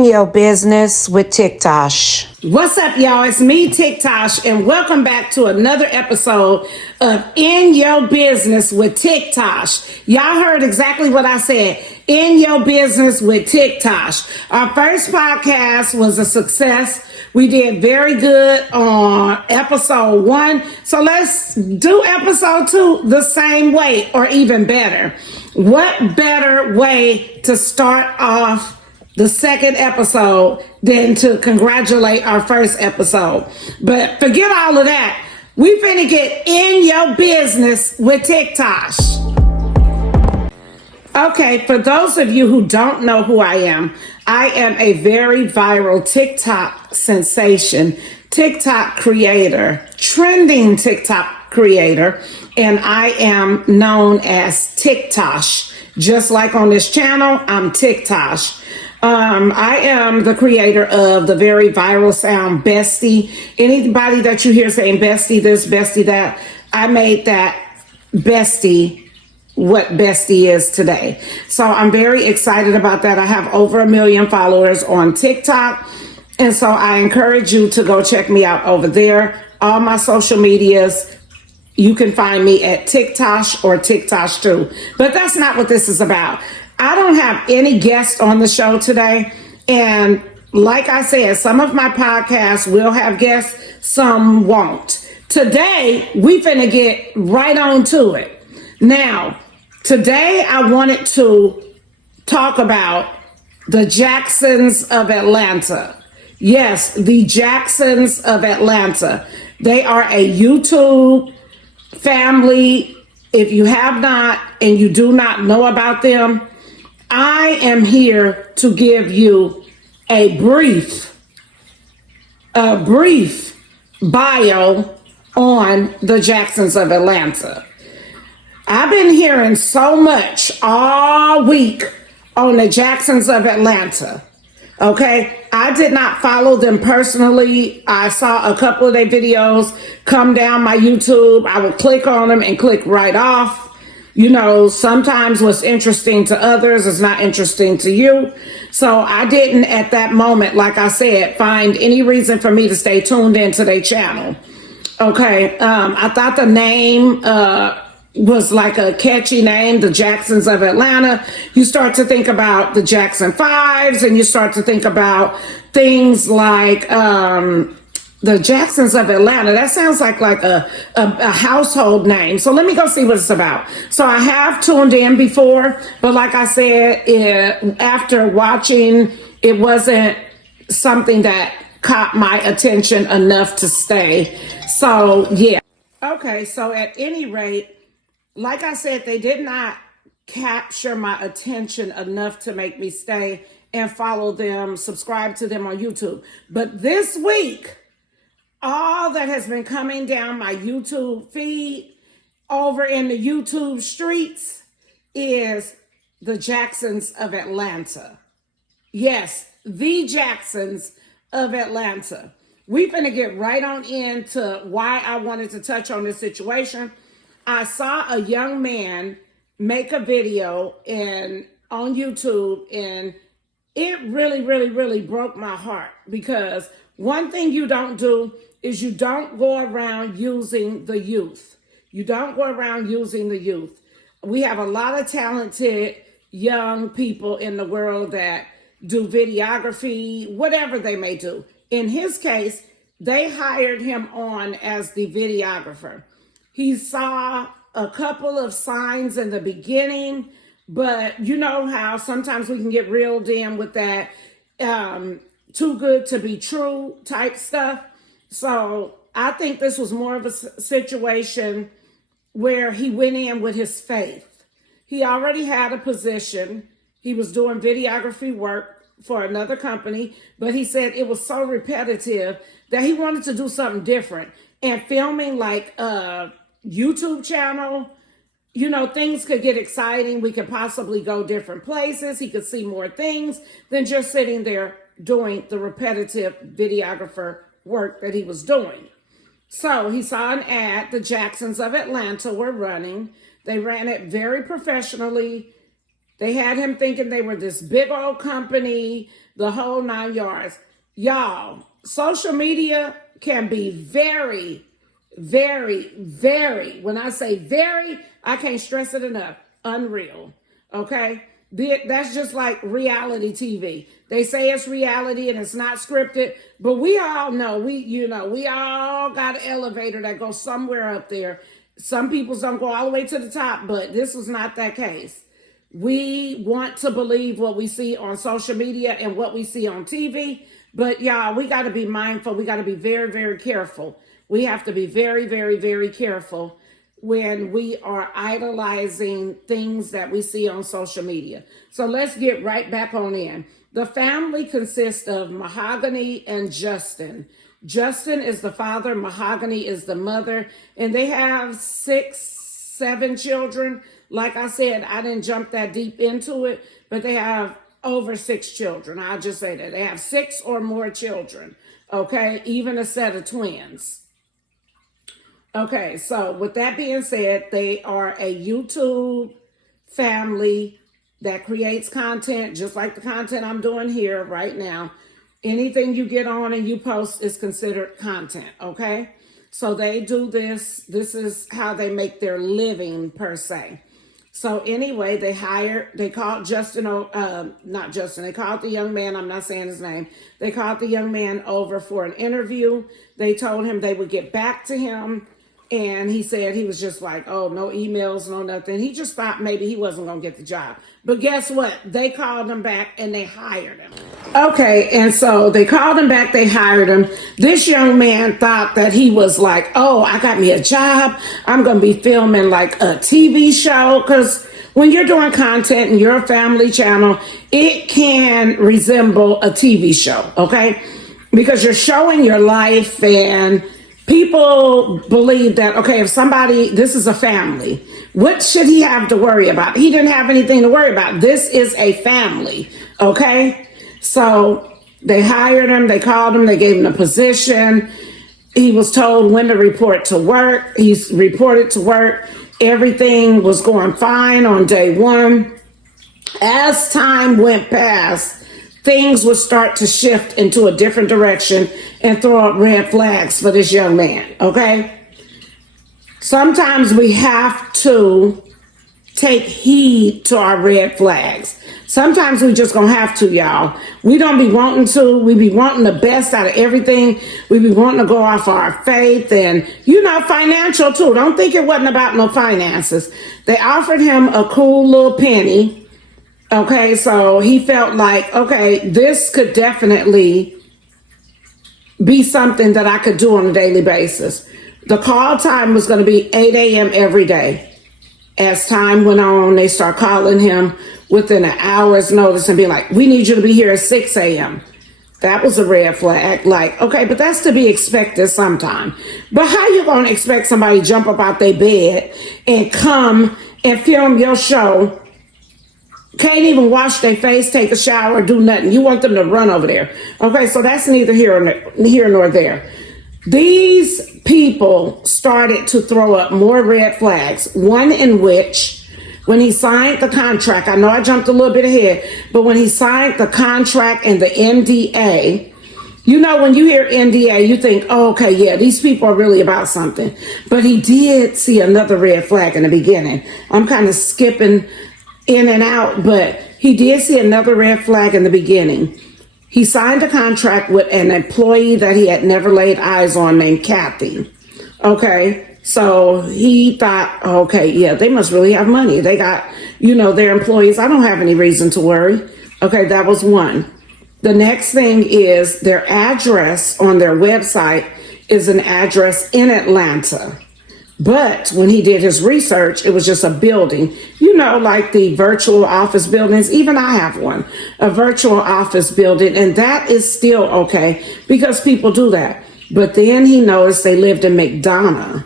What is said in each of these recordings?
In Your Business with Tiktoshh. What's up, y'all? It's me, Tiktoshh, and welcome back to another episode of In Your Business with Tiktoshh. Y'all heard exactly what I said. In Your Business with Tiktoshh. Our first podcast was a success. We did very good on episode 1. So let's do episode 2 the same way or even better. What better way to start off the second episode than to congratulate our first episode? But forget all of that. We finna get in your business with Tiktoshh. Okay, for those of you who don't know who I am a very viral TikTok sensation, TikTok creator, trending TikTok creator, and I am known as Tiktoshh. Just like on this channel, I'm Tiktoshh. I am the creator of the very viral sound Bestie. Anybody that you hear saying Bestie this, Bestie that, I made that Bestie what Bestie is today. So I'm very excited about that. I have over 1 million followers on TikTok. And so I encourage you to go check me out over there. All my social medias, you can find me at Tiktoshh or Tiktoshh too. But that's not what this is about. I don't have any guests on the show today. And like I said, some of my podcasts will have guests, some won't. Today, we finna get right on to it. Now, today I wanted to talk about the Jacksons of Atlanta. Yes, the Jacksons of Atlanta. They are a YouTube family. If you have not and you do not know about them, I am here to give you a brief bio on the Jacksons of Atlanta. I've been hearing so much all week on the Jacksons of Atlanta. Okay, I did not follow them personally. I saw a couple of their videos come down my YouTube. I would click on them and click right off. You know, sometimes what's interesting to others is not interesting to you. So I didn't at that moment, like I said, find any reason for me to stay tuned into their channel. Okay, I thought the name was like a catchy name, the Jacksons of Atlanta. You start to think about the Jackson 5s and you start to think about things like the Jacksons of Atlanta. That sounds like a household name. So let me go see what it's about. So I have tuned in before, but like I said, after watching, it wasn't something that caught my attention enough to stay. So yeah. Okay, so at any rate, like I said, they did not capture my attention enough to make me stay and follow them, subscribe to them on YouTube. But this week, all that has been coming down my YouTube feed over in the YouTube streets is the Jacksons of Atlanta. Yes, the Jacksons of Atlanta. We're going to get right on into why I wanted to touch on this situation. I saw a young man make a video on YouTube, and it really broke my heart, because one thing you don't do is you don't go around using the youth. You don't go around using the youth. We have a lot of talented young people in the world that do videography, whatever they may do. In his case, they hired him on as the videographer. He saw a couple of signs in the beginning, but you know how sometimes we can get reeled in with that too good to be true type stuff. So I think this was more of a situation where he went in with his faith. He already had a position. He was doing videography work for another company, but he said it was so repetitive that he wanted to do something different. And filming like a YouTube channel, you know, things could get exciting. We could possibly go different places. He could see more things than just sitting there doing the repetitive videographer work that he was doing. So he saw an ad the Jacksons of Atlanta were running. They ran it very professionally. They had him thinking they were this big old company the whole 9 yards. Y'all, social media can be very, very, very, when I say very, I can't stress it enough, unreal. Okay? That's just like reality TV. They say it's reality and it's not scripted, but we all know, we all got an elevator that goes somewhere up there. Some people don't go all the way to the top, but this was not that case. We want to believe what we see on social media and what we see on TV, but y'all, we got to be mindful. We got to be very, very careful. We have to be very, very, very careful when we are idolizing things that we see on social media. So let's get right back on in. The family consists of Mahogany and Justin. Justin is the father, Mahogany is the mother, and they have 6, 7 children. Like I said, I didn't jump that deep into it, but they have over 6 children. I'll just say that. They have 6 or more children, okay? Even a set of twins. Okay, so with that being said, they are a YouTube family that creates content just like the content I'm doing here right now. Anything you get on and you post is considered content, okay? So they do this. This is how they make their living per se. So anyway, they called Justin, not Justin, they called the young man, I'm not saying his name. They called the young man over for an interview. They told him they would get back to him. And he said he was just like, oh, no emails, no nothing. He just thought maybe he wasn't going to get the job. But guess what? They called him back and they hired him. Okay, and so they called him back, they hired him. This young man thought that he was like, oh, I got me a job. I'm going to be filming like a TV show. Because when you're doing content in your family channel, it can resemble a TV show, okay? Because you're showing your life and people believe that, okay, if this is a family, what should he have to worry about? He didn't have anything to worry about. This is a family, okay? So they hired him, they called him, they gave him a position. He was told when to report to work. He's reported to work. Everything was going fine on day 1. As time went past, things would start to shift into a different direction and throw up red flags for this young man, okay? Sometimes we have to take heed to our red flags. Sometimes we just gonna have to, y'all. We don't be wanting to. We be wanting the best out of everything. We be wanting to go off our faith and, financial too. Don't think it wasn't about no finances. They offered him a cool little penny. Okay, so he felt like, okay, this could definitely be something that I could do on a daily basis. The call time was going to be 8 a.m. every day. As time went on, they start calling him within an hour's notice and be like, we need you to be here at 6 a.m. That was a red flag. Like, okay, but that's to be expected sometime. But how you going to expect somebody to jump up out their bed and come and film your show? Can't even wash their face, take a shower, do nothing. You want them to run over there. Okay, so that's neither here nor there. These people started to throw up more red flags. One in which, when he signed the contract, I know I jumped a little bit ahead, but when he signed the contract and the NDA, when you hear NDA, you think, oh, okay, yeah, these people are really about something. But he did see another red flag in the beginning. I'm kind of skipping in and out, but he did see another red flag in the beginning. He signed a contract with an employee that he had never laid eyes on named Kathy. Okay, so he thought, okay, yeah, they must really have money. They got, their employees. I don't have any reason to worry. Okay, that was one. The next thing is their address on their website is an address in Atlanta. But when he did his research, it was just a building, like the virtual office buildings. Even I have one, a virtual office building, and that is still okay because people do that. But then he noticed they lived in McDonough.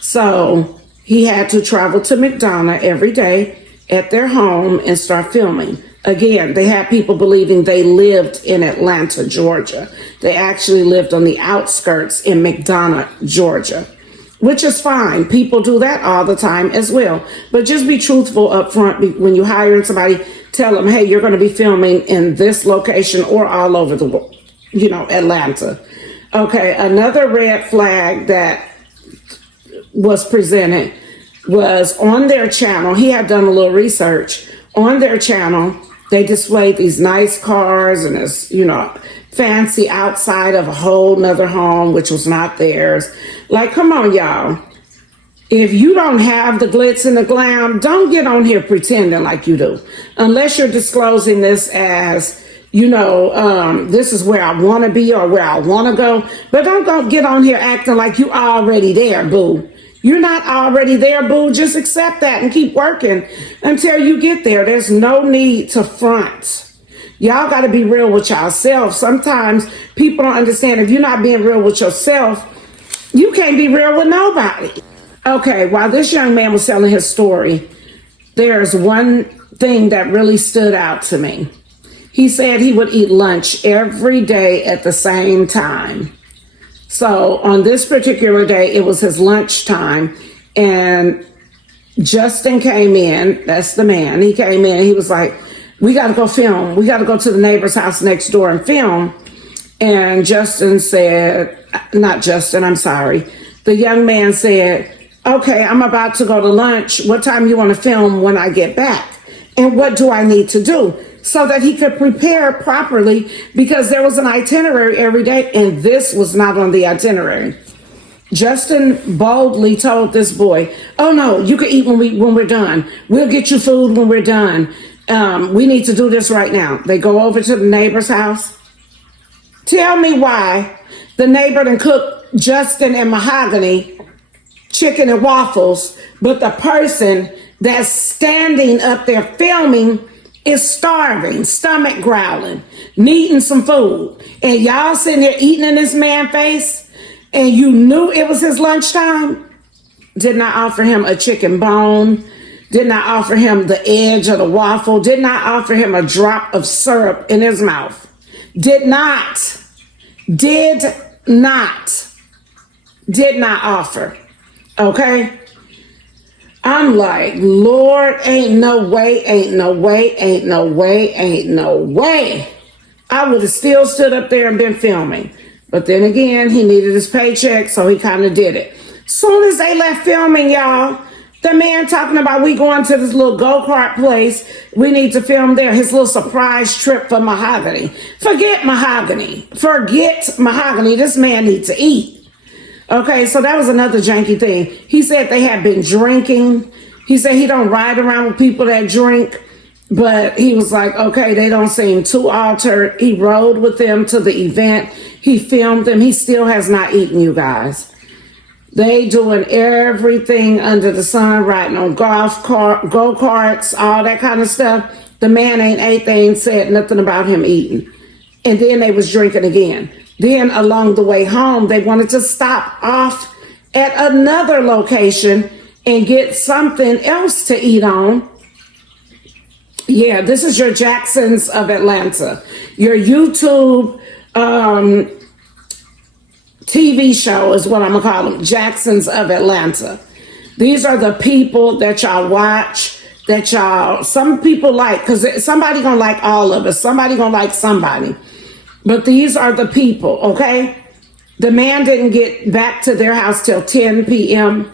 So he had to travel to McDonough every day at their home and start filming. Again, they had people believing they lived in Atlanta, Georgia. They actually lived on the outskirts in McDonough, Georgia. which is fine. People do that all the time as well. But just be truthful up front when you hire somebody. Tell them, hey, you're going to be filming in this location or all over the world, Atlanta. Okay, another red flag that was presented was on their channel. He had done a little research. On their channel, they displayed these nice cars and this, fancy outside of a whole nother home, which was not theirs. Like, come on, y'all. If you don't have the glitz and the glam, don't get on here pretending like you do. Unless you're disclosing this as, this is where I want to be or where I want to go. But don't go get on here acting like you already there, boo. You're not already there, boo. Just accept that and keep working until you get there. There's no need to front. Y'all got to be real with yourself. Sometimes people don't understand if you're not being real with yourself, you can't be real with nobody. Okay, while this young man was telling his story, there's one thing that really stood out to me. He said he would eat lunch every day at the same time. So on this particular day, it was his lunchtime, and Justin came in. That's the man. He came in. He was like, we got to go film. We got to go to the neighbor's house next door and film. And Justin said, not Justin, I'm sorry. The young man said, okay, I'm about to go to lunch. What time you want to film when I get back? And what do I need to do? So that he could prepare properly, because there was an itinerary every day, and this was not on the itinerary. Justin boldly told this boy, oh no, you can eat when we're done. We'll get you food when we're done. We need to do this right now. They go over to the neighbor's house. Tell me why the neighbor done cooked Justin and Mahogany chicken and waffles, but the person that's standing up there filming is starving, stomach growling, needing some food. And y'all sitting there eating in this man's face, and you knew it was his lunchtime. Did not offer him a chicken bone, did not offer him the edge of the waffle, did not offer him a drop of syrup in his mouth. Did not offer. Okay? I'm like, Lord, ain't no way. I would have still stood up there and been filming. But then again, he needed his paycheck, so he kind of did it. Soon as they left filming, y'all, the man talking about we going to this little go-kart place. We need to film there. His little surprise trip for Mahogany. Forget Mahogany. This man needs to eat. Okay, so that was another janky thing. He said they had been drinking. He said he don't ride around with people that drink, but he was like, okay, they don't seem too altered. He rode with them to the event. He filmed them. He still has not eaten, you guys. They doing everything under the sun, riding on go-karts, all that kind of stuff. The man ain't ate. They ain't said nothing about him eating. And then they was drinking again. Then along the way home, they wanted to stop off at another location and get something else to eat on. Yeah, this is your Jacksons of Atlanta. Your YouTube TV show is what I'm going to call them, Jacksons of Atlanta. These are the people that y'all watch, some people like, because somebody going to like all of us. Somebody going to like somebody. But these are the people, okay? The man didn't get back to their house till 10 p.m.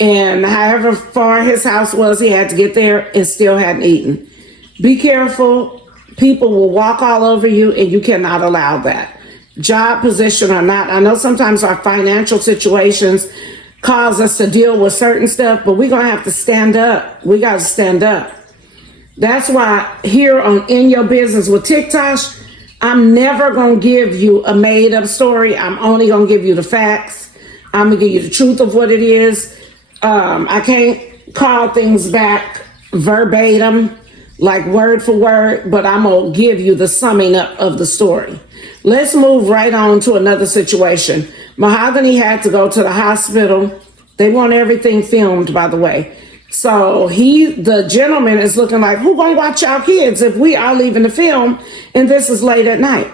And however far his house was, he had to get there and still hadn't eaten. Be careful. People will walk all over you, and you cannot allow that. Job position or not. I know sometimes our financial situations cause us to deal with certain stuff, but we're going to have to stand up. We got to stand up. That's why here on In Your Business with Tiktoshh, I'm never going to give you a made up story. I'm only going to give you the facts. I'm going to give you the truth of what it is. I can't call things back verbatim, like word for word, but I'm going to give you the summing up of the story. Let's move right on to another situation. Mahogany had to go to the hospital. They want everything filmed, by the way. So the gentleman is looking like, who gonna watch our kids if we are leaving the film and this is late at night?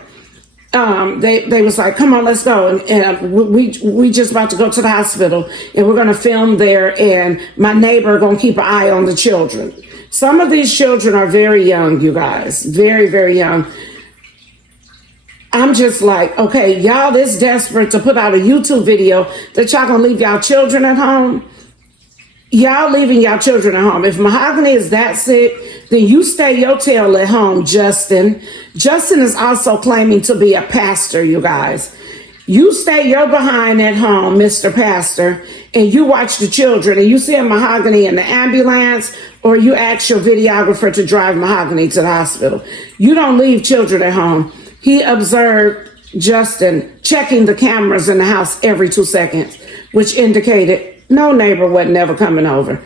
They was like, come on, let's go. And we just about to go to the hospital and we're going to film there. And my neighbor going to keep an eye on the children. Some of these children are very young, you guys, very, very young. I'm just like, okay, y'all this desperate to put out a YouTube video that y'all going to leave y'all children at home. Y'all leaving y'all children at home. If Mahogany is that sick, then you stay your tail at home, Justin. Justin is also claiming to be a pastor, you guys. You stay your behind at home, Mr. Pastor, and you watch the children, and you see a Mahogany in the ambulance, or you ask your videographer to drive Mahogany to the hospital. You don't leave children at home. He observed Justin checking the cameras in the house every 2 seconds, which indicated no neighbor wasn't never coming over.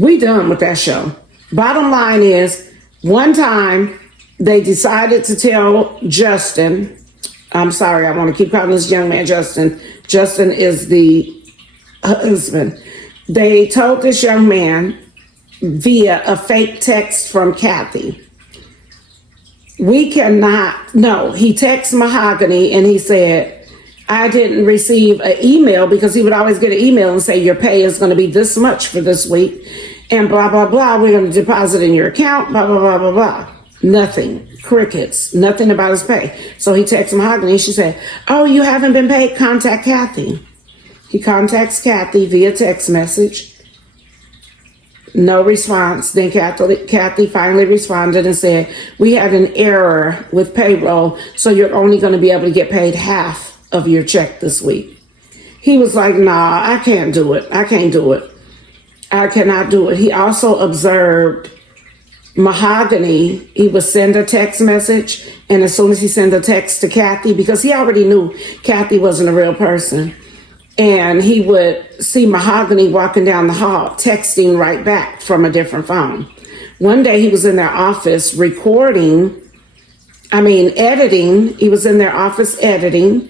We done with that show. Bottom line is, one time they decided to tell Justin, I'm sorry, I want to keep calling this young man Justin. Justin is the husband. They told this young man via a fake text from Kathy. We cannot, no, he texted Mahogany and he said, I didn't receive an email, because he would always get an email and say, your pay is going to be this much for this week and blah, blah, blah. We're going to deposit in your account, blah, blah, blah, blah, blah. Nothing. Crickets. Nothing about his pay. So he texted Mahogany. She said, oh, you haven't been paid? Contact Kathy. He contacts Kathy via text message. No response. Then Kathy finally responded and said, we had an error with payroll, so you're only going to be able to get paid half of your check this week. He was like, nah, I can't do it. I can't do it. I cannot do it. He also observed Mahogany. He would send a text message, and as soon as he sent a text to Kathy, because he already knew Kathy wasn't a real person, and he would see Mahogany walking down the hall, texting right back from a different phone. One day he was in their office editing. He was in their office editing,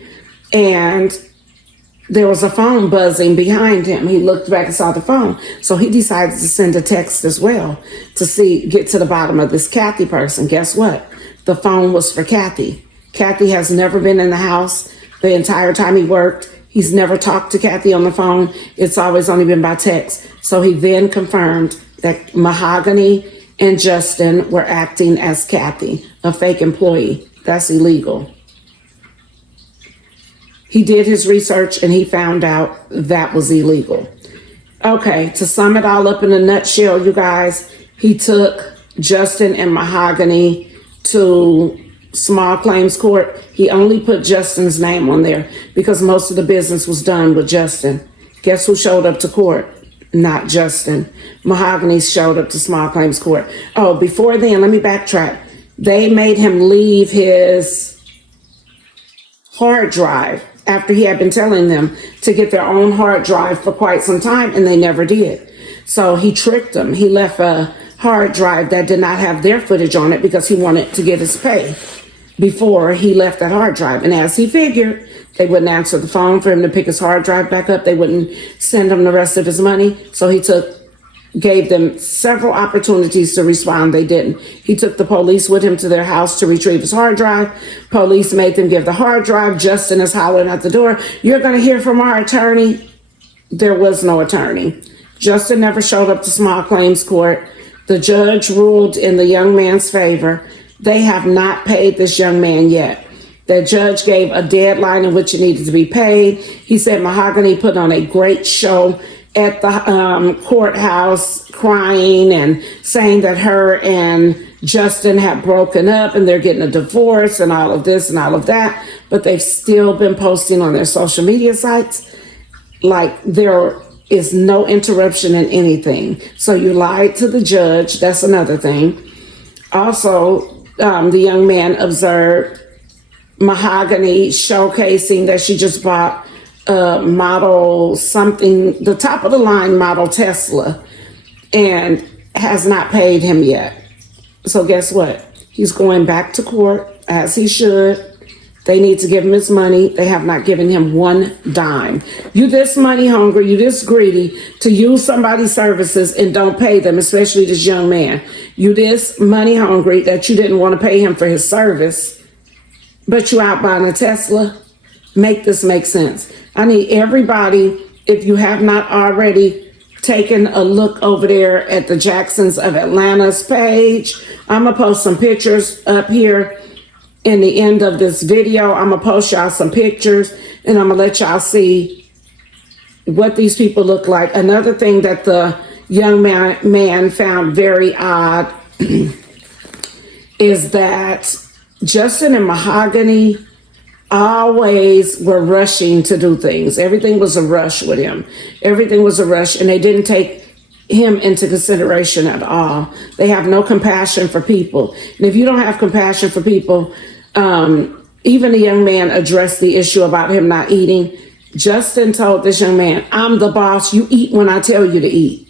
and there was a phone buzzing behind him. He looked back and saw the phone. So he decided to send a text as well to get to the bottom of this Kathy person. Guess what? The phone was for Kathy. Kathy has never been in the house the entire time he worked. He's never talked to Kathy on the phone. It's always only been by text. So he then confirmed that Mahogany and Justin were acting as Kathy, a fake employee. That's illegal. He did his research and he found out that was illegal. Okay, to sum it all up in a nutshell, you guys, he took Justin and Mahogany to small claims court. He only put Justin's name on there because most of the business was done with Justin. Guess who showed up to court? Not Justin. Mahogany showed up to small claims court. Oh, before then, let me backtrack. They made him leave his hard drive after he had been telling them to get their own hard drive for quite some time, and they never did. So he tricked them. He left a hard drive that did not have their footage on it because he wanted to get his pay before he left that hard drive. And as he figured, they wouldn't answer the phone for him to pick his hard drive back up. They wouldn't send him the rest of his money. So he gave them several opportunities to respond. They didn't. He took the police with him to their house to retrieve his hard drive. Police made them give the hard drive. Justin is hollering at the door, you're going to hear from our attorney. There was no attorney. Justin never showed up to small claims court. The judge ruled in the young man's favor. They have not paid this young man yet. The judge gave a deadline in which it needed to be paid. He said Mahogany put on a great show at the courthouse, crying and saying that her and Justin have broken up and they're getting a divorce and all of this and all of that. But they've still been posting on their social media sites like there is no interruption in anything. So you lied to the judge. That's another thing. Also, the young man observed Mahogany showcasing that she just bought model something, the top of the line model Tesla, and has not paid him yet. So guess what? He's going back to court as he should. They need to give him his money. They have not given him one dime. You this money hungry, you this greedy to use somebody's services and don't pay them, especially this young man. You this money hungry that you didn't want to pay him for his service, but you out buying a Tesla. Make this make sense. I need everybody, if you have not already, taken a look over there at the Jacksons of Atlanta's page. I'm going to post some pictures up here in the end of this video. I'm going to post y'all some pictures and I'm going to let y'all see what these people look like. Another thing that the young man found very odd is that Justin and Mahogany always were rushing to do things. Everything was a rush with him. Everything was a rush, and they didn't take him into consideration at all. They have no compassion for people. And if you don't have compassion for people, even the young man addressed the issue about him not eating. Justin told this young man, I'm the boss. You eat when I tell you to eat.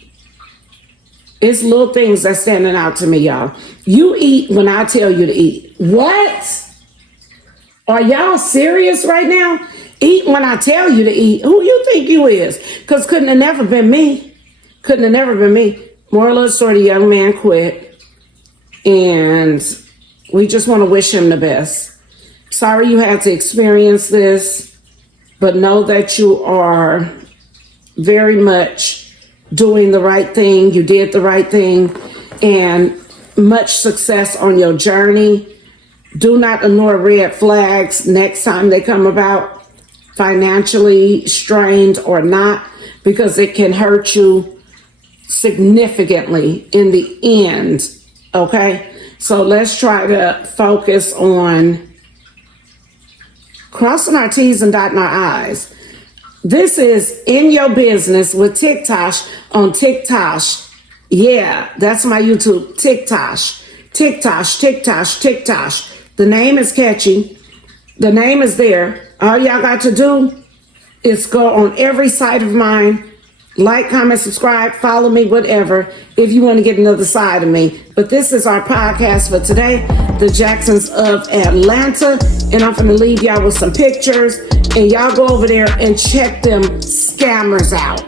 It's little things that's standing out to me, y'all. You eat when I tell you to eat. What? Are y'all serious right now? Eat when I tell you to eat. Who you think you is? Because couldn't have never been me. Couldn't have never been me. Moral of the story, the young man quit. And we just want to wish him the best. Sorry you had to experience this, but know that you are very much doing the right thing. You did the right thing, and much success on your journey. Do not ignore red flags next time they come about, financially strained or not, because it can hurt you significantly in the end. Okay? So let's try to focus on crossing our T's and dotting our I's. This is In Your Business with Tiktoshh on Tiktoshh. Yeah, that's my YouTube, Tiktoshh. Tiktoshh. The name is catchy. The name is there. All y'all got to do is go on every side of mine, like, comment, subscribe, follow me, whatever, if you want to get another side of me. But this is our podcast for today, the Jacksons of Atlanta. And I'm going to leave y'all with some pictures. And y'all go over there and check them scammers out.